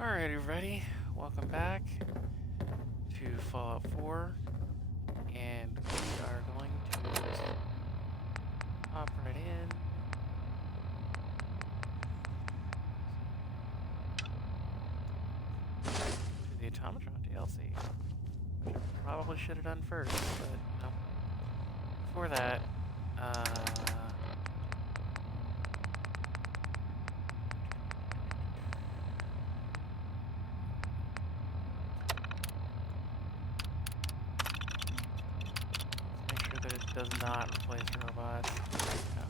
Alright, everybody, welcome back to Fallout 4, and we are going to just hop right in. To the Automatron DLC, which I probably should have done first, but, you know, before that, make sure that it does not replace robots. No.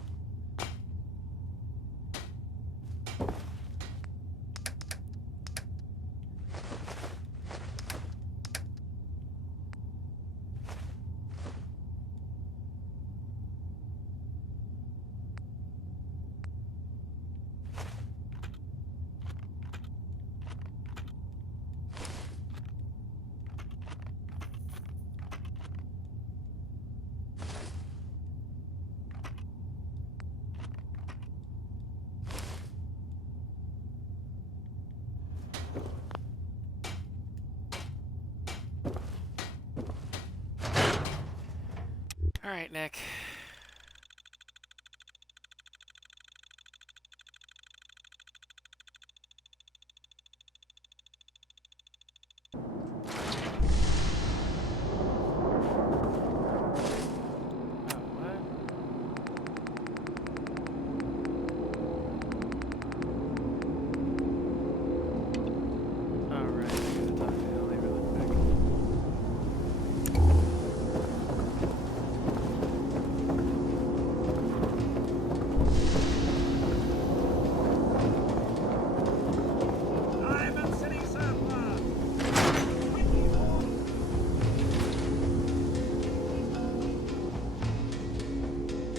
Alright, Nick.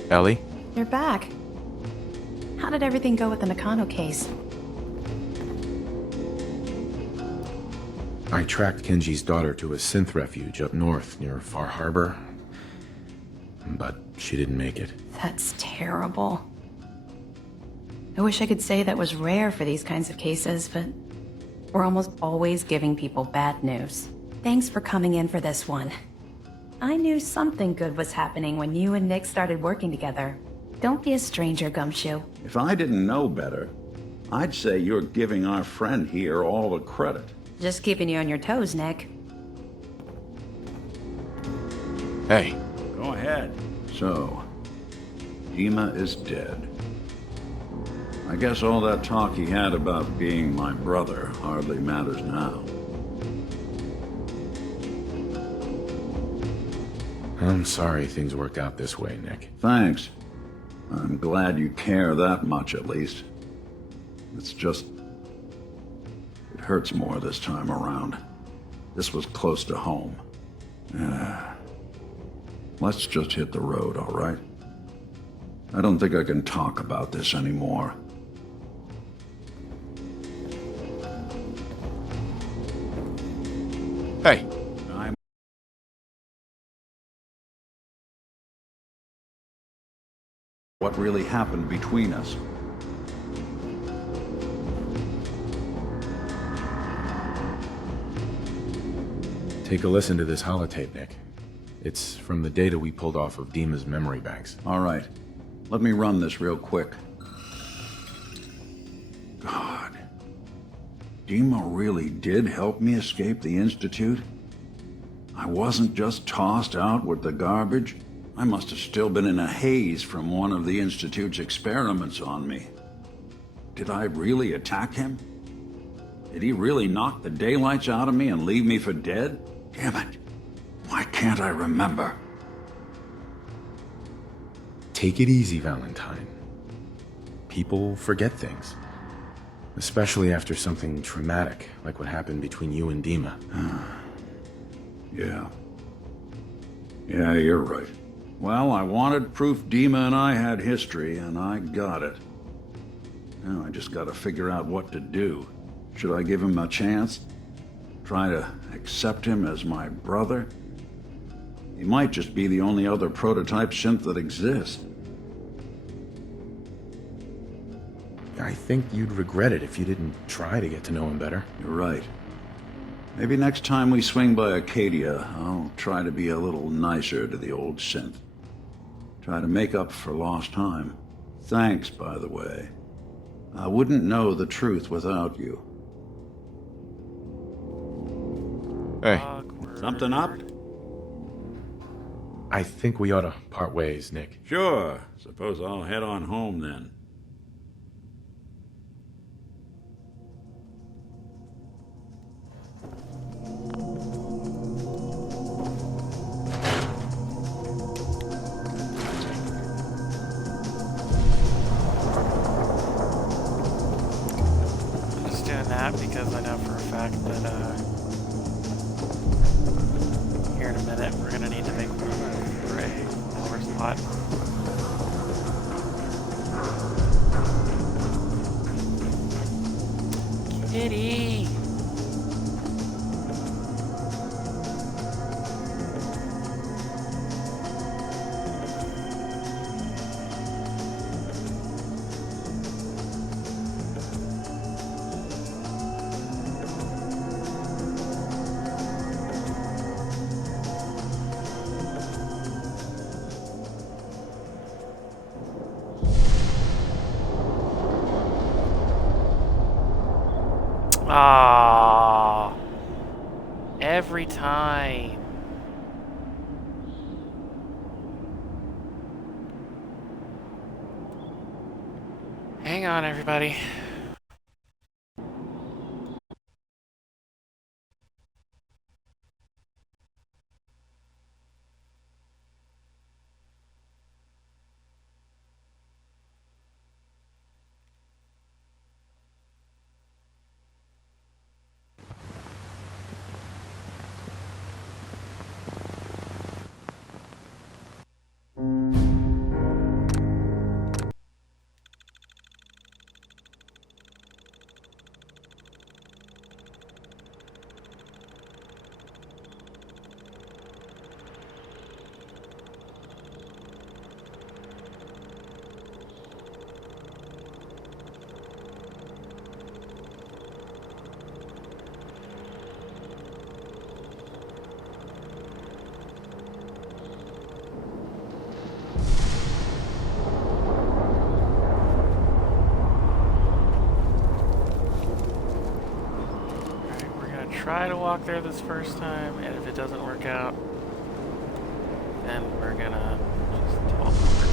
Ellie? You're back. How did everything go with the Nakano case? I tracked Kenji's daughter to a synth refuge up north near Far Harbor, but she didn't make it. That's terrible. I wish I could say that was rare for these kinds of cases, but we're almost always giving people bad news. Thanks for coming in for this one. I knew something good was happening when you and Nick started working together. Don't be a stranger, Gumshoe. If I didn't know better, I'd say you're giving our friend here all the credit. Just keeping you on your toes, Nick. Hey. Go ahead. So, Dima is dead. I guess all that talk he had about being my brother hardly matters now. I'm sorry things worked out this way, Nick. Thanks. I'm glad you care that much, at least. It's just... it hurts more this time around. This was close to home. Let's just hit the road, all right? I don't think I can talk about this anymore. Hey. What really happened between us? Take a listen to this holotape, Nick. It's from the data we pulled off of Dima's memory banks. All right. Let me run this real quick. God. Dima really did help me escape the Institute? I wasn't just tossed out with the garbage. I must have still been in a haze from one of the Institute's experiments on me. Did I really attack him? Did he really knock the daylights out of me and leave me for dead? Damn it. Why can't I remember? Take it easy, Valentine. People forget things. Especially after something traumatic, like what happened between you and Dima. Yeah. Yeah, you're right. Well, I wanted proof Dima and I had history, and I got it. Now I just gotta figure out what to do. Should I give him a chance? Try to accept him as my brother? He might just be the only other prototype synth that exists. I think you'd regret it if you didn't try to get to know him better. You're right. Maybe next time we swing by Acadia, I'll try to be a little nicer to the old synth. Try to make up for lost time. Thanks, by the way. I wouldn't know the truth without you. Hey, Awkward. Something up? I think we ought to part ways, Nick. Sure. Suppose I'll head on home then. I'm just doing that because I know for a fact that here in a minute we're gonna need to make room for a smaller spot. Kitty! Ah, every time. Hang on, everybody. Try to walk there this first time, and if it doesn't work out, then we're gonna just teleport.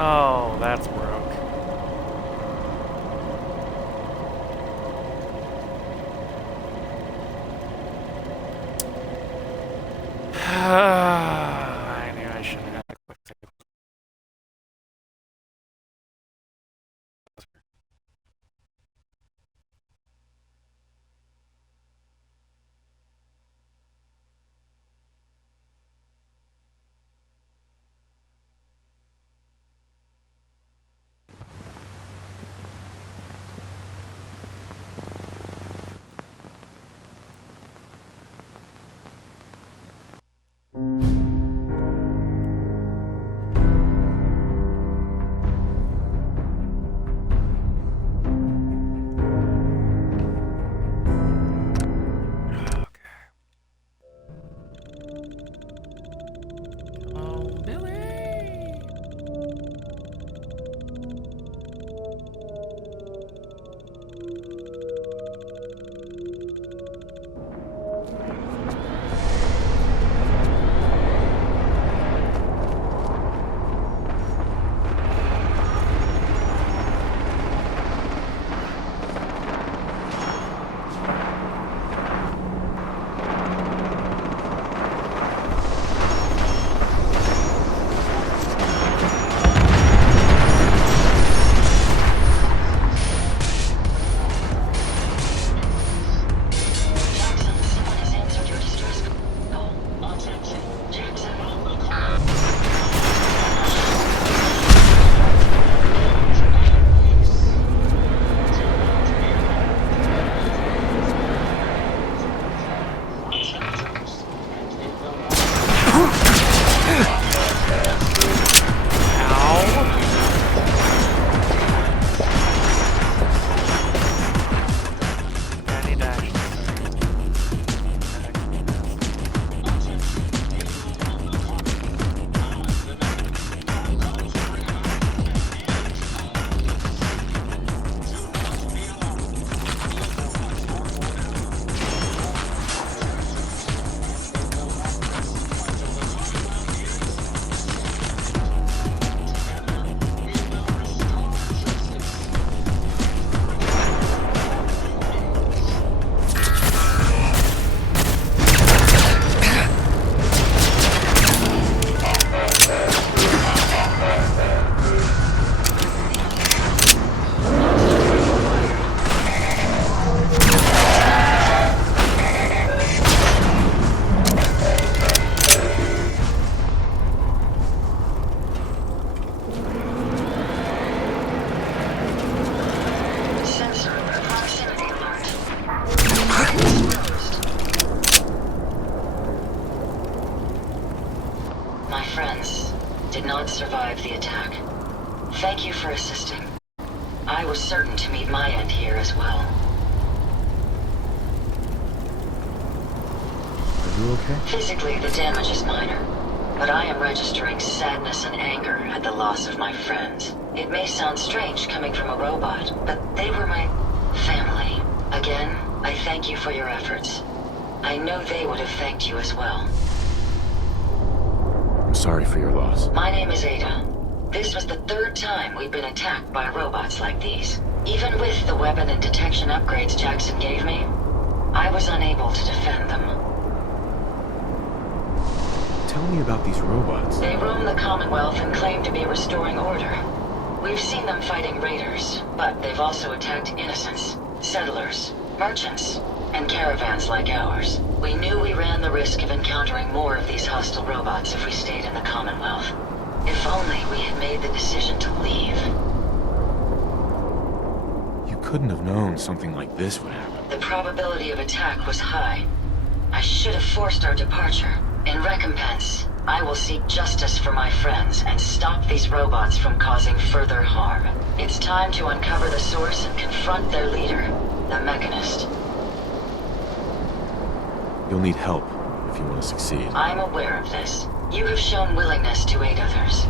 Oh, that's broke. I knew I shouldn't have a quick save. Oh, Billy! My friends did not survive the attack. Thank you for assisting. I was certain to meet my end here as well. Are you okay? Physically, the damage is minor, but I am registering sadness and anger at the loss of my friends. It may sound strange coming from a robot, but they were my family. Again, I thank you for your efforts. I know they would have thanked you as well. I'm sorry for your loss. My name is Ada. This was the third time we've been attacked by robots like these. Even with the weapon and detection upgrades Jackson gave me, I was unable to defend them. Tell me about these robots. They roam the Commonwealth and claim to be restoring order. We've seen them fighting raiders, but they've also attacked innocents, settlers, merchants, and caravans like ours. We knew we ran the risk of encountering more of these hostile robots if we stayed in the Commonwealth. If only we had made the decision to leave. You couldn't have known something like this would happen. The probability of attack was high. I should have forced our departure. In recompense, I will seek justice for my friends and stop these robots from causing further harm. It's time to uncover the source and confront their leader, the Mechanist. You'll need help if you want to succeed. I'm aware of this. You have shown willingness to aid others.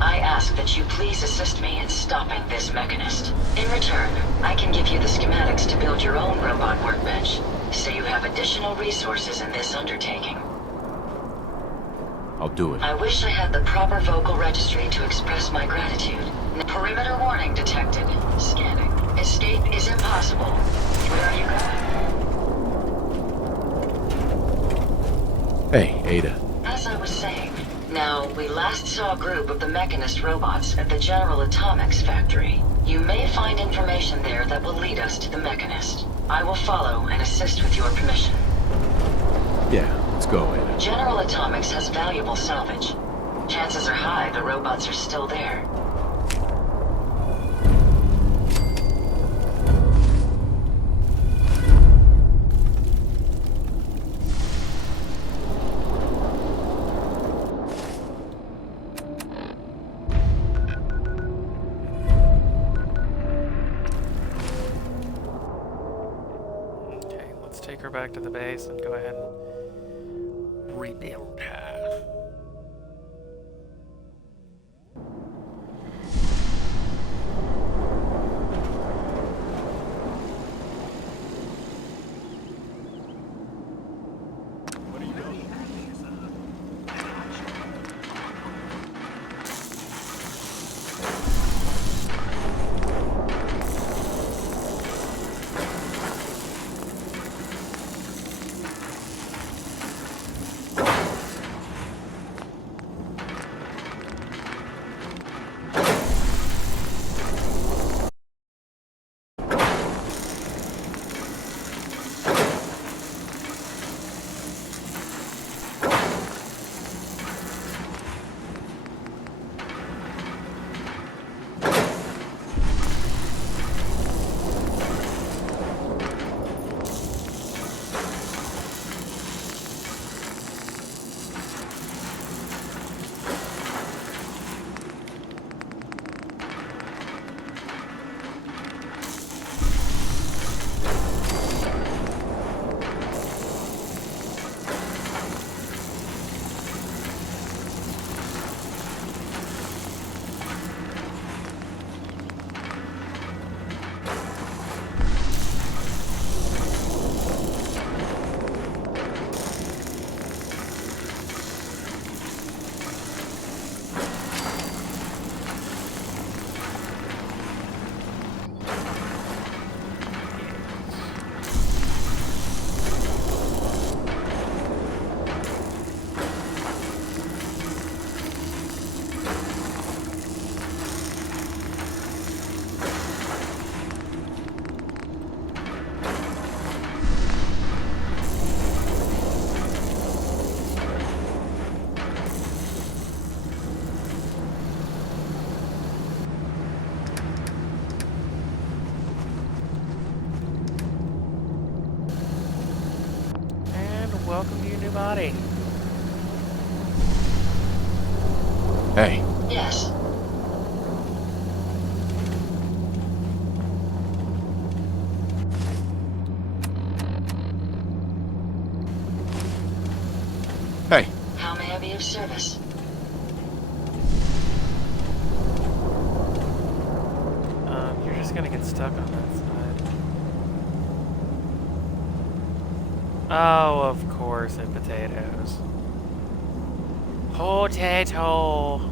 I ask that you please assist me in stopping this Mechanist. In return, I can give you the schematics to build your own robot workbench, so you have additional resources in this undertaking. I'll do it. I wish I had the proper vocal registry to express my gratitude. Perimeter warning detected. Scanning. Escape is impossible. Where are you going? Hey, Ada. As I was saying, now, we last saw a group of the Mechanist robots at the General Atomics factory. You may find information there that will lead us to the Mechanist. I will follow and assist with your permission. Yeah, let's go, Ada. General Atomics has valuable salvage. Chances are high the robots are still there. Okay, let's take her back to the base and go ahead and rebuild her. Welcome to your new body. Hey, Yes. hey. How may I be of service? You're just gonna get stuck on that side. Oh, of course, and potatoes. Potato.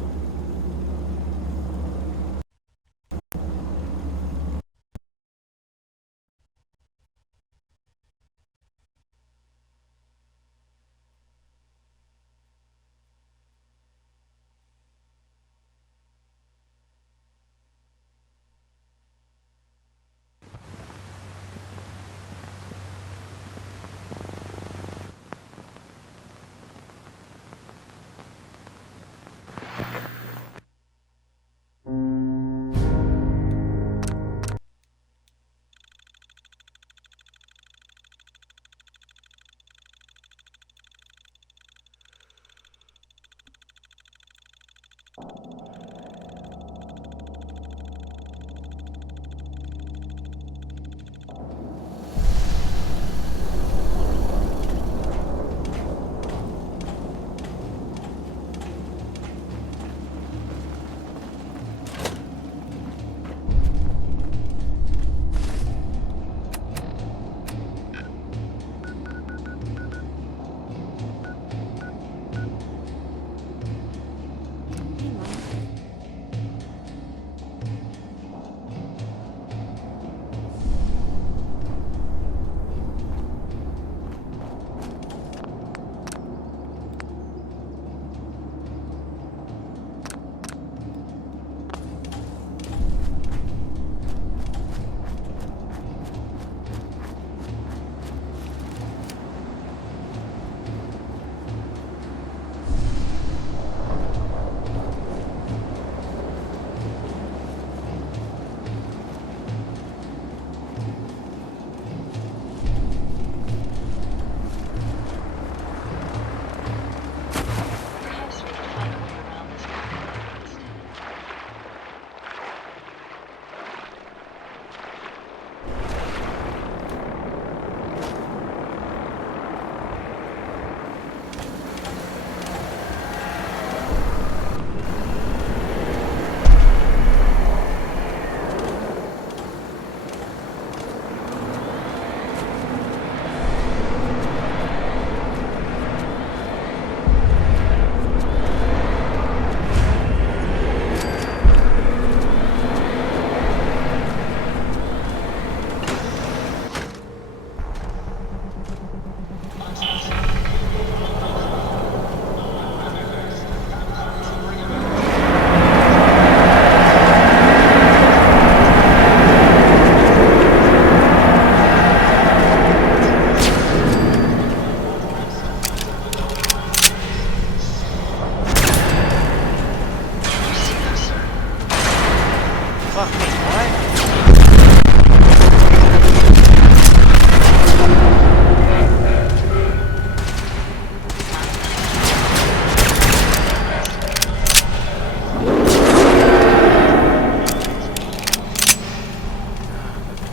Fuck me, what?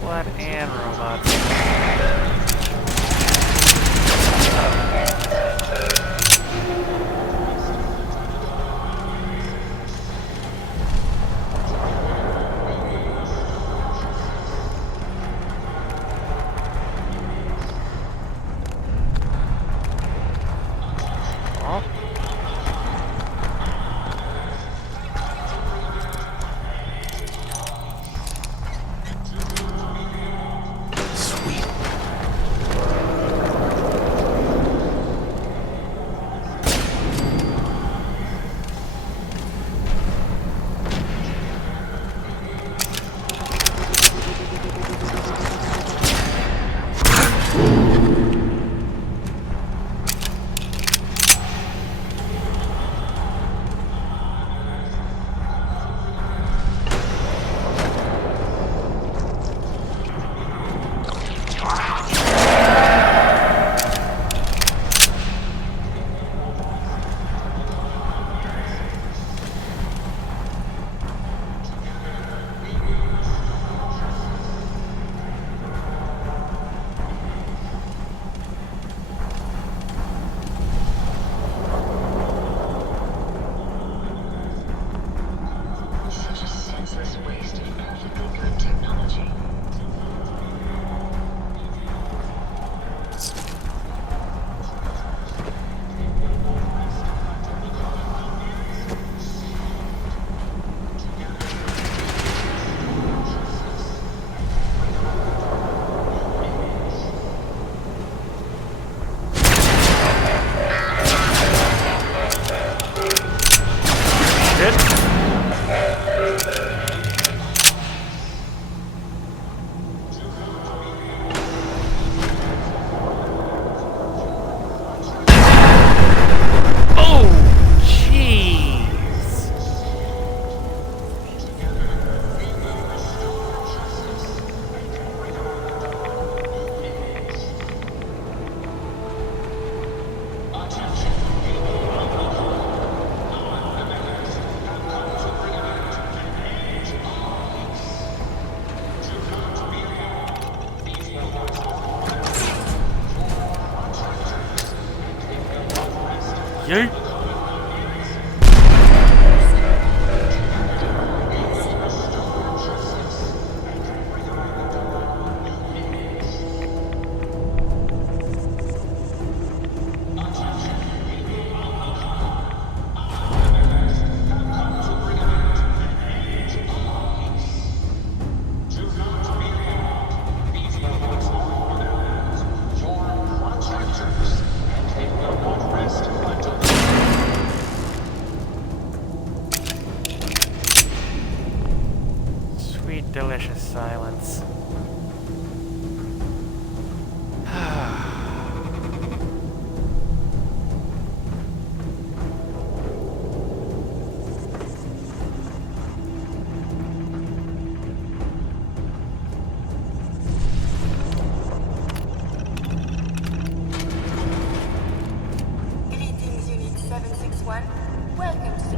Flood and robots. Oh. Sweet. Such a senseless waste of perfectly good technology. Shit. Oh, jeez. Yeet. Sweet, delicious silence. Greetings, Unit 761. Welcome to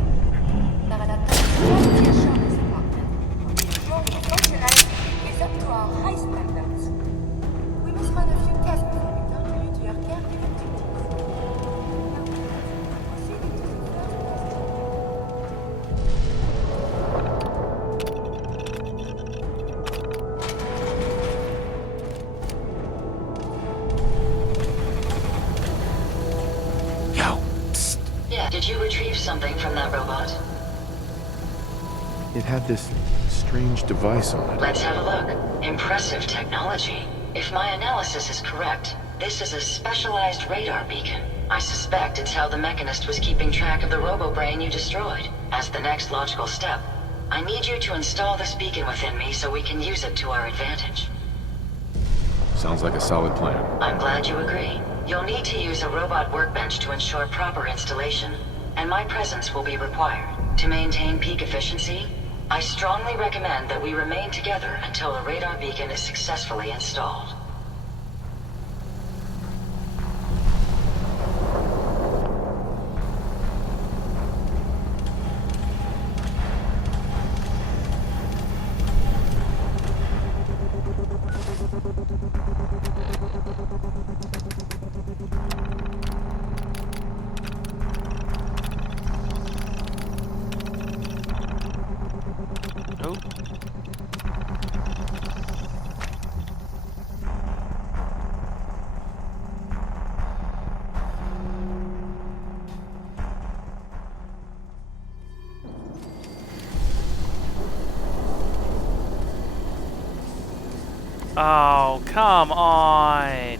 Machinations department. Your functionality is up to our high standards. We must run a few tests before we turn you to your caretaking duties. Proceeding to the first test. Yo, psst. Yeah, did you retrieve something from that robot? It had this strange device on it. Let's have a look. Impressive technology. If my analysis is correct, this is a specialized radar beacon. I suspect it's how the Mechanist was keeping track of the robo-brain you destroyed. As the next logical step, I need you to install this beacon within me so we can use it to our advantage. Sounds like a solid plan. I'm glad you agree. You'll need to use a robot workbench to ensure proper installation, and my presence will be required. To maintain peak efficiency, I strongly recommend that we remain together until the radar beacon is successfully installed. Nope. Oh, come on.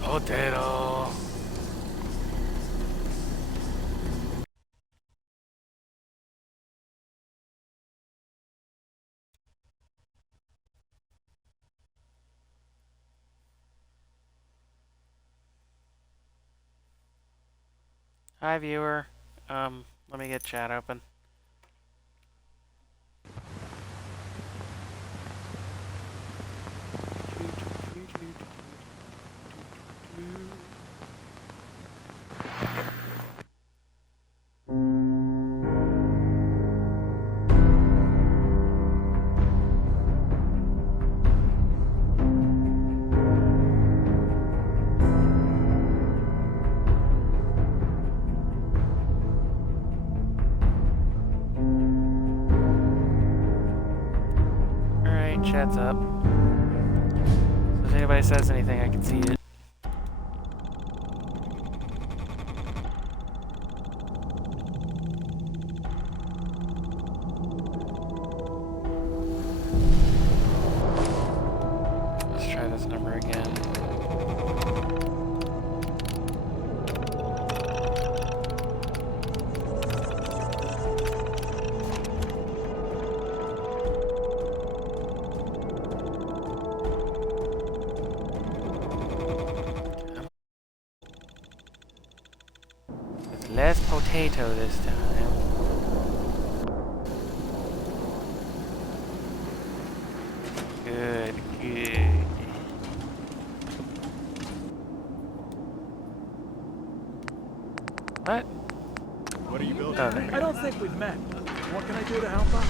Potato. Hi, viewer. Let me get chat open. Alright, chat's up. So if anybody says anything, I can see it. Let's try this number again. With less potato this time. Good, good. What? What are you building? Oh, there we I go. don't think we've met. What can I do to help out?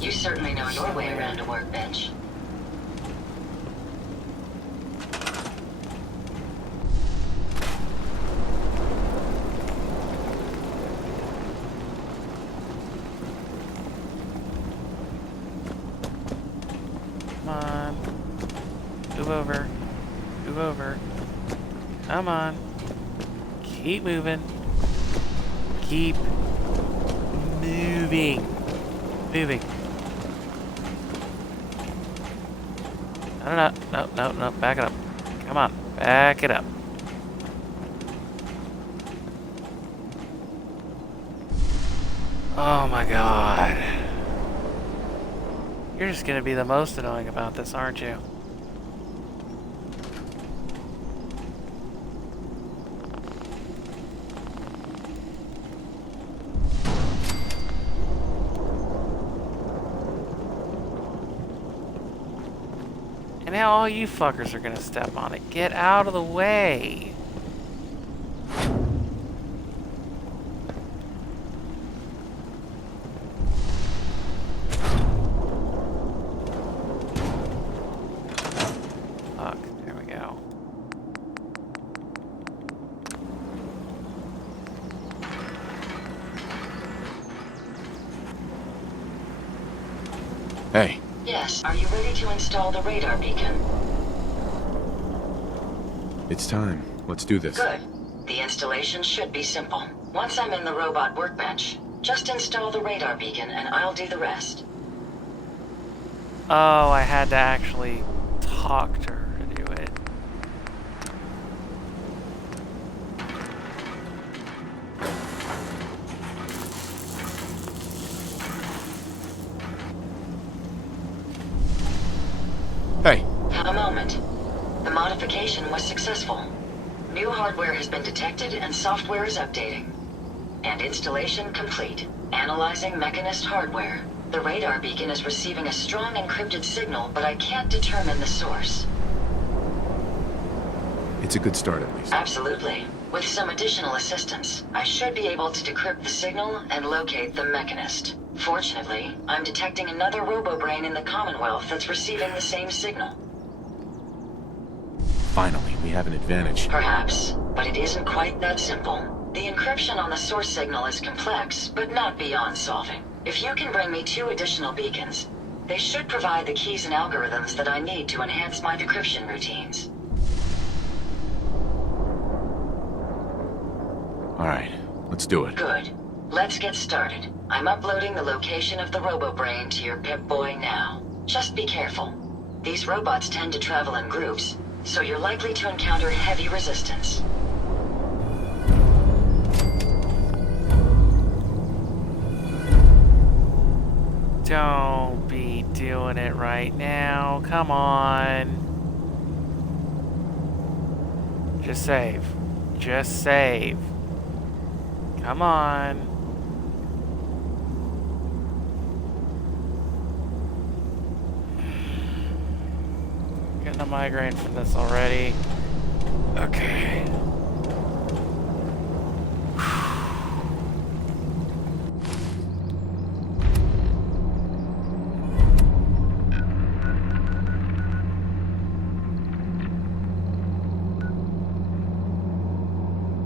You certainly know your way around a workbench. Come on. Move over. Move over. Come on. Keep moving. Keep moving. Moving. No. Back it up. Come on. Back it up. Oh my god. You're just gonna be the most annoying about this, aren't you? And now all you fuckers are gonna step on it. Get out of the way. Fuck, there we go. Hey, Yes, are you ready to install the radar beacon? it's time. Let's do this. Good. The installation should be simple. Once I'm in the robot workbench, just install the radar beacon and I'll do the rest. Oh, I had to actually talk to her to do it. Hey, Have a moment. The modification was successful. New hardware has been detected and software is updating. And installation complete. Analyzing Mechanist hardware. The radar beacon is receiving a strong encrypted signal, but I can't determine the source. it's a good start at least. Absolutely. With some additional assistance, I should be able to decrypt the signal and locate the Mechanist. Fortunately, I'm detecting another robo-brain in the Commonwealth that's receiving the same signal. Finally, we have an advantage. Perhaps, but it isn't quite that simple. The encryption on the source signal is complex, but not beyond solving. If you can bring me 2 additional beacons, they should provide the keys and algorithms that I need to enhance my decryption routines. Alright, let's do it. Good. Let's get started. I'm uploading the location of the robo-brain to your Pip-Boy now. Just be careful. These robots tend to travel in groups, so you're likely to encounter heavy resistance. Don't be doing it right now. Come on. Just save. Just save. Come on. Getting a migraine from this already. Okay.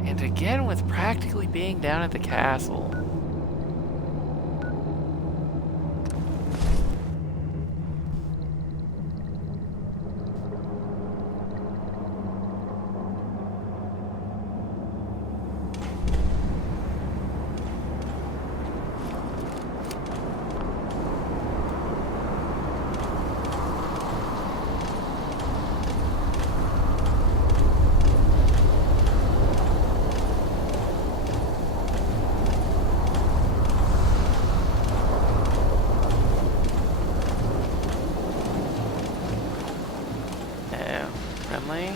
And again with practically being down at the castle. Friendly.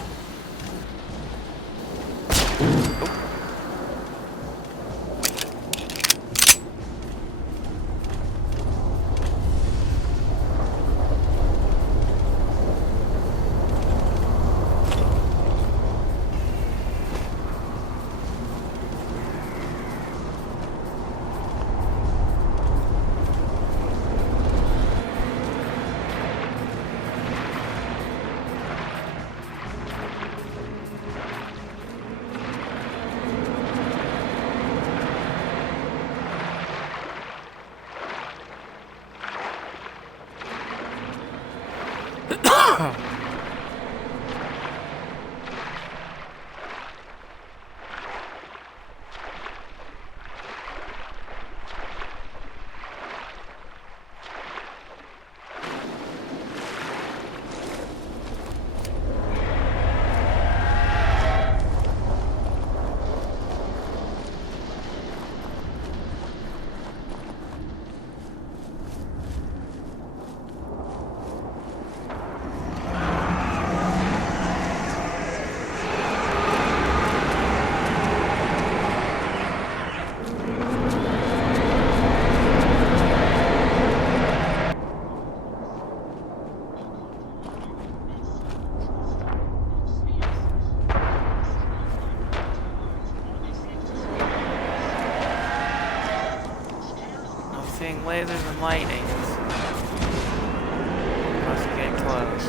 Seeing lasers and lightnings. Must get close.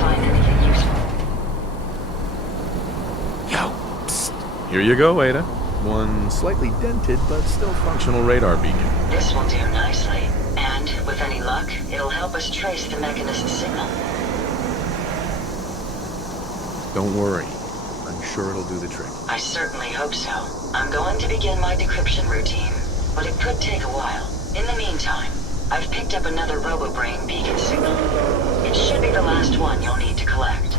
Find anything useful? Here you go, Ada. One slightly dented but still functional radar beacon. This will do nicely. And, with any luck, it'll help us trace the Mechanist signal. Don't worry. I'm sure it'll do the trick. I certainly hope so. I'm going to begin my decryption routine, but it could take a while. In the meantime, I've picked up another RoboBrain beacon signal. It should be the last one you'll need to collect.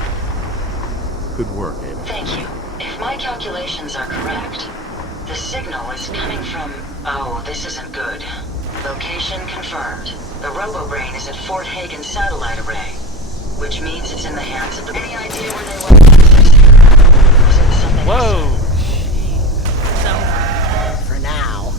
Good work, Ada. Thank you. If my calculations are correct, the signal is coming from... Oh, this isn't good. Location confirmed. The RoboBrain is at Fort Hagen Satellite Array, which means it's in the hands of the... Any idea where they went? Was it something... Whoa! So, for now.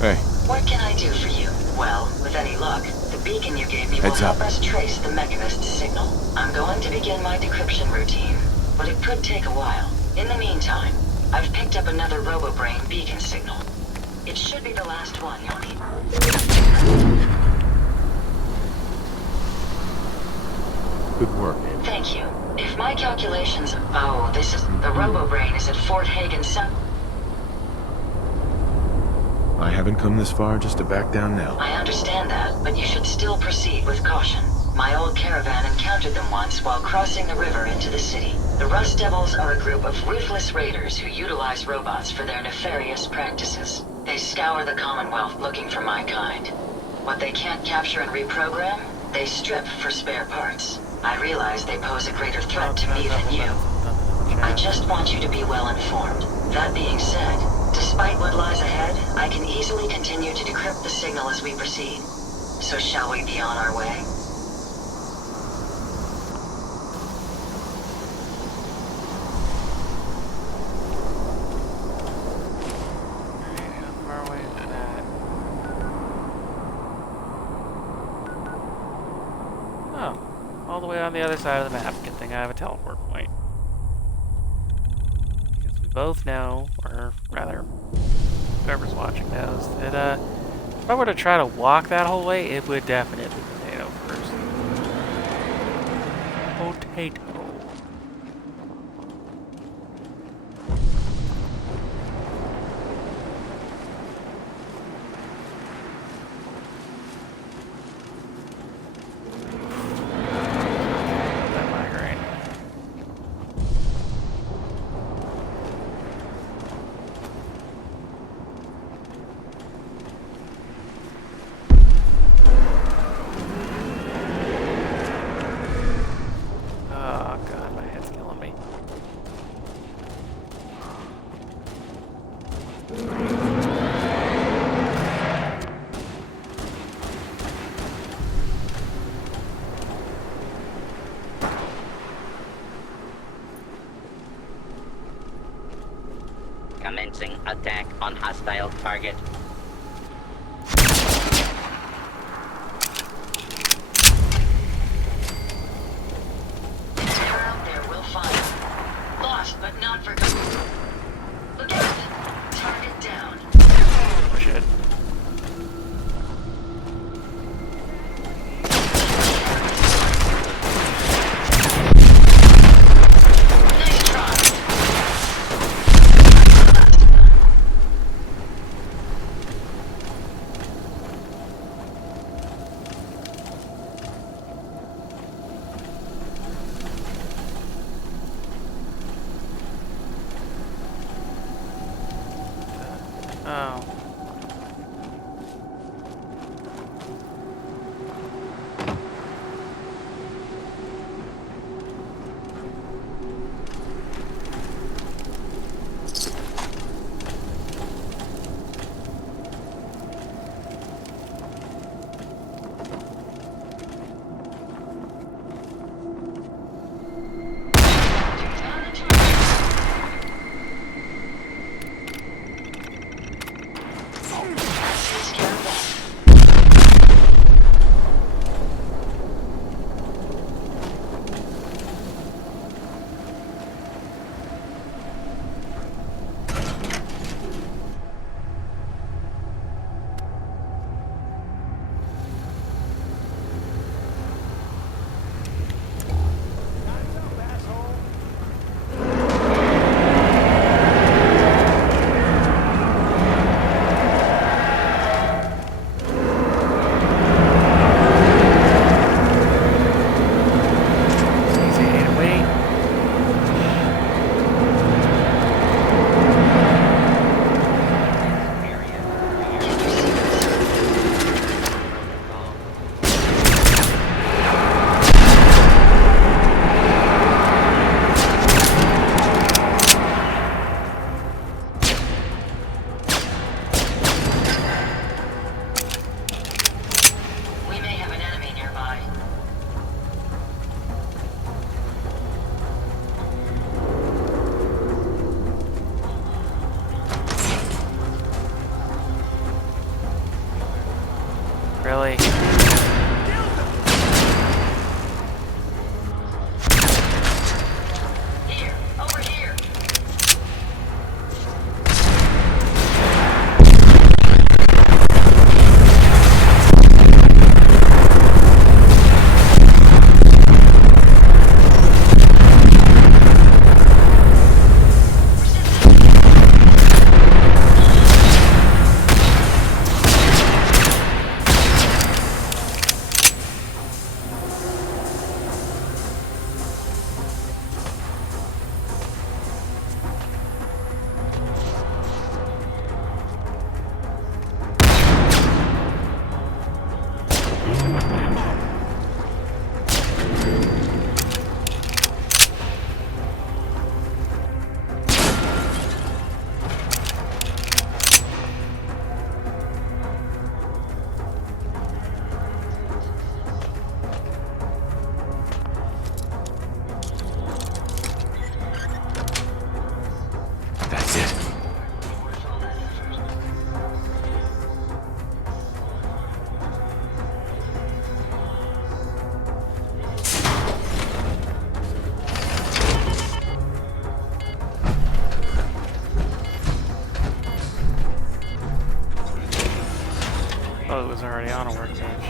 Hey, What can I do for you? Well, with any luck, the beacon you gave me will Heads help up. us trace the Mechanist signal. I'm going to begin my decryption routine, but it could take a while. In the meantime, I've picked up another RoboBrain beacon signal. It should be the last one you'll need. good work, Ada. Thank you. If my calculations... Oh, this is... The RoboBrain is at Fort Hagen I haven't come this far just to back down now. I understand that, but you should still proceed with caution. My old caravan encountered them once while crossing the river into the city. The Rust Devils are a group of ruthless raiders who utilize robots for their nefarious practices. They scour the Commonwealth looking for my kind. What they can't capture and reprogram, they strip for spare parts. I realize they pose a greater threat to me than you. I just want you to be well informed. That being said, despite what lies ahead, I can easily continue to decrypt the signal as we proceed. So shall we be on our way? Alright, how far away is that? Oh, all the way on the other side of the map. Good thing I have a teleport point. Because we both know, or rather, whoever's watching knows, that if I were to try to walk that whole way, it would definitely potato first. Potato. That migraine. Oh god, my head's killing me. Commencing attack on hostile target. If you're out there, we'll find you. Lost, but not forgotten. Look out! Target down. Oh shit. Nice try. Oh. Oh, it was already on a workbench.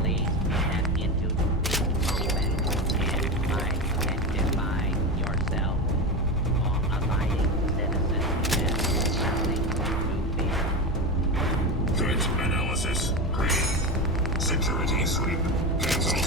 Please step into the open and identify yourself. All abiding citizens have nothing to fear. Threat analysis. Green. Security sweep. Cancelled.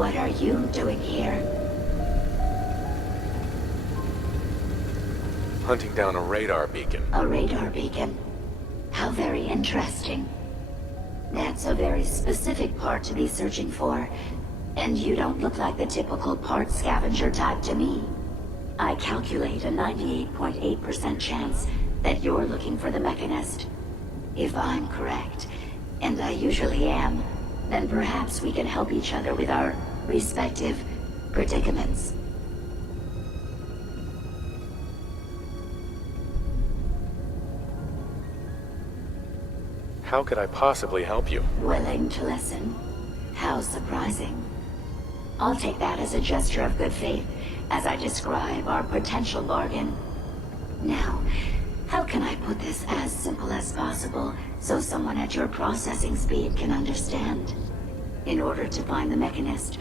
What are you doing here? Hunting down a radar beacon. A radar beacon? How very interesting. That's a very specific part to be searching for. And you don't look like the typical part scavenger type to me. I calculate a 98.8% chance that you're looking for the Mechanist. If I'm correct, and I usually am, then perhaps we can help each other with our respective predicaments. How could I possibly help you? Willing to listen? How surprising. I'll take that as a gesture of good faith as I describe our potential bargain. Now, how can I put this as simple as possible so someone at your processing speed can understand? In order to find the Mechanist,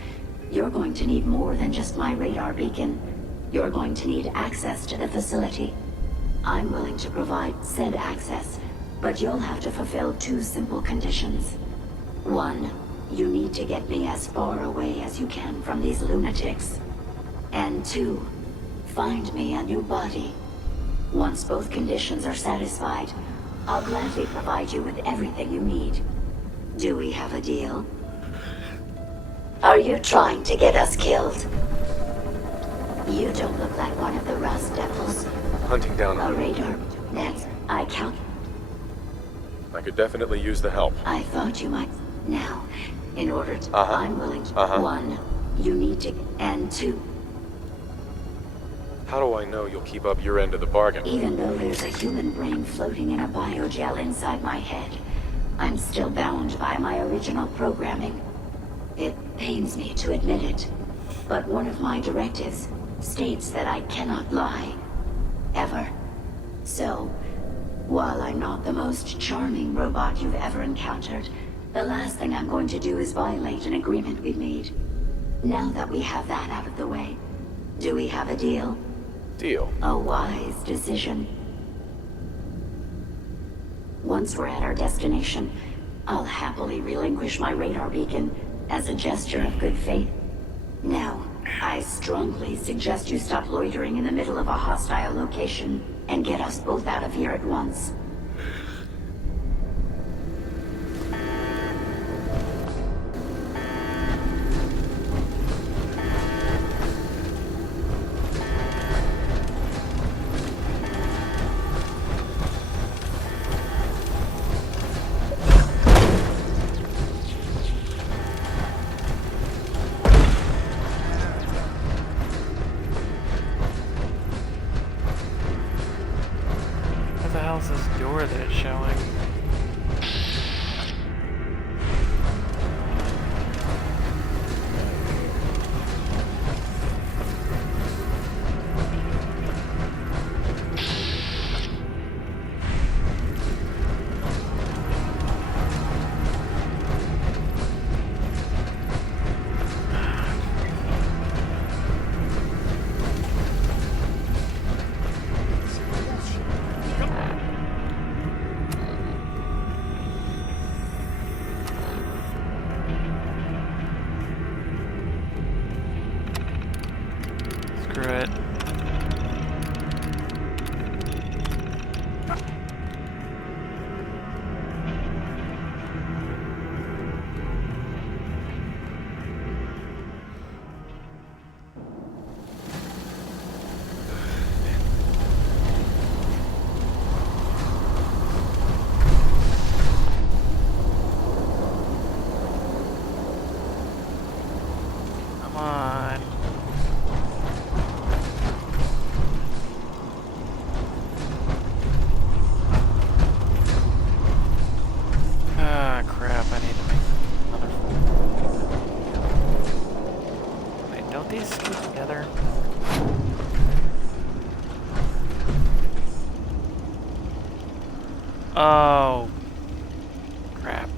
you're going to need more than just my radar beacon. You're going to need access to the facility. I'm willing to provide said access, but you'll have to fulfill 2 simple conditions. 1, you need to get me as far away as you can from these lunatics. And 2, find me a new body. Once both conditions are satisfied, I'll gladly provide you with everything you need. Do we have a deal? Are you trying to get us killed? You don't look like one of the Rust Devils. Hunting down A radar. That's... I could definitely use the help. I thought you might. Now, in order to... Uh-huh. I'm willing to... Uh-huh. 1, you need to... And 2, How do I know you'll keep up your end of the bargain? even though there's a human brain floating in a biogel inside my head, I'm still bound by my original programming. It pains me to admit it, but one of my directives states that I cannot lie. Ever. So, while I'm not the most charming robot you've ever encountered, the last thing I'm going to do is violate an agreement we've made. Now that we have that out of the way, do we have a deal? Deal. A wise decision. Once we're at our destination, I'll happily relinquish my radar beacon as a gesture of good faith. Now, I strongly suggest you stop loitering in the middle of a hostile location and get us both out of here at once. What the hell's this door that it's showing? Screw it. Come on. Ah, crap, I need to make another. Wait, don't these go together? Oh. Crap.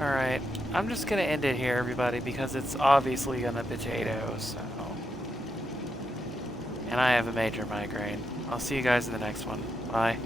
Alright, I'm just gonna end it here, everybody, because it's obviously gonna potato, so... And I have a major migraine. I'll see you guys in the next one. Bye.